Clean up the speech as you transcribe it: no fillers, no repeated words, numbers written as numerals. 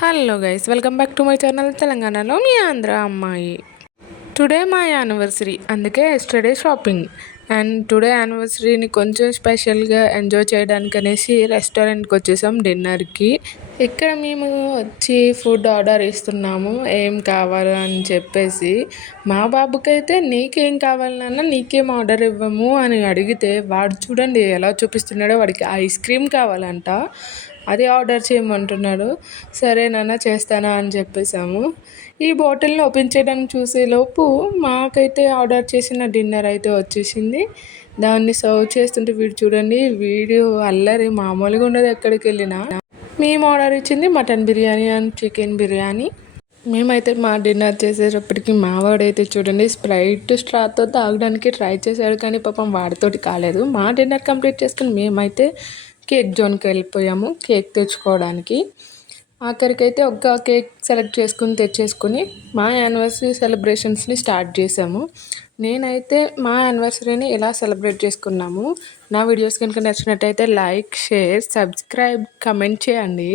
Hello guys, welcome back to my channel తెలంగాణలో మీ ఆంధ్ర అమ్మాయి. Today my anniversary, అందుకే yesterday shopping. And today యానివర్సరీని కొంచెం స్పెషల్గా ఎంజాయ్ చేయడానికి అనేసి రెస్టారెంట్కి వచ్చేసాం డిన్నర్కి. ఇక్కడ మేము వచ్చి ఫుడ్ ఆర్డర్ ఇస్తున్నాము ఏం కావాలి అని చెప్పేసి. మా బాబుకైతే నీకేం కావాలన్నా నీకేం ఆర్డర్ ఇవ్వము అని అడిగితే వాడు చూడండి ఎలా చూపిస్తున్నాడో, వాడికి ఐస్ క్రీమ్ కావాలంట, అది ఆర్డర్ చేయమంటున్నాడు. సరే నాన్న చేస్తానా అని చెప్పేసాము. ఈ బాటిల్ని ఓపెన్ చేయడానికి చూసేలోపు మాకైతే ఆర్డర్ చేసిన డిన్నర్ అయితే వచ్చేసింది. దాన్ని సర్వ్ చేస్తుంటే వీడు చూడండి, వీడియో అల్లరి మామూలుగా ఉండదు. ఎక్కడికి వెళ్ళినా మేము ఆర్డర్ ఇచ్చింది mutton biryani and chicken biryani. మేమైతే మా డిన్నర్ చేసేటప్పటికి మావాడైతే చూడండి స్ప్రైట్ స్ట్రాతో తాగడానికి ట్రై చేశాడు, కానీ పాపం వాడితోటి కాలేదు. మా డిన్నర్ కంప్లీట్ చేసుకుని మేమైతే కేక్ జోన్కి వెళ్ళిపోయాము కేక్ తెచ్చుకోవడానికి. ఆఖరికైతే ఒక కేక్ సెలెక్ట్ చేసుకుని తెచ్చేసుకుని మా యానివర్సరీ సెలబ్రేషన్స్ని స్టార్ట్ చేసాము. నేనైతే మా యానివర్సరీని ఇలా సెలబ్రేట్ చేసుకున్నాము. నా వీడియోస్ కనుక నచ్చినట్టయితే లైక్, షేర్, సబ్స్క్రైబ్, కమెంట్ చేయండి.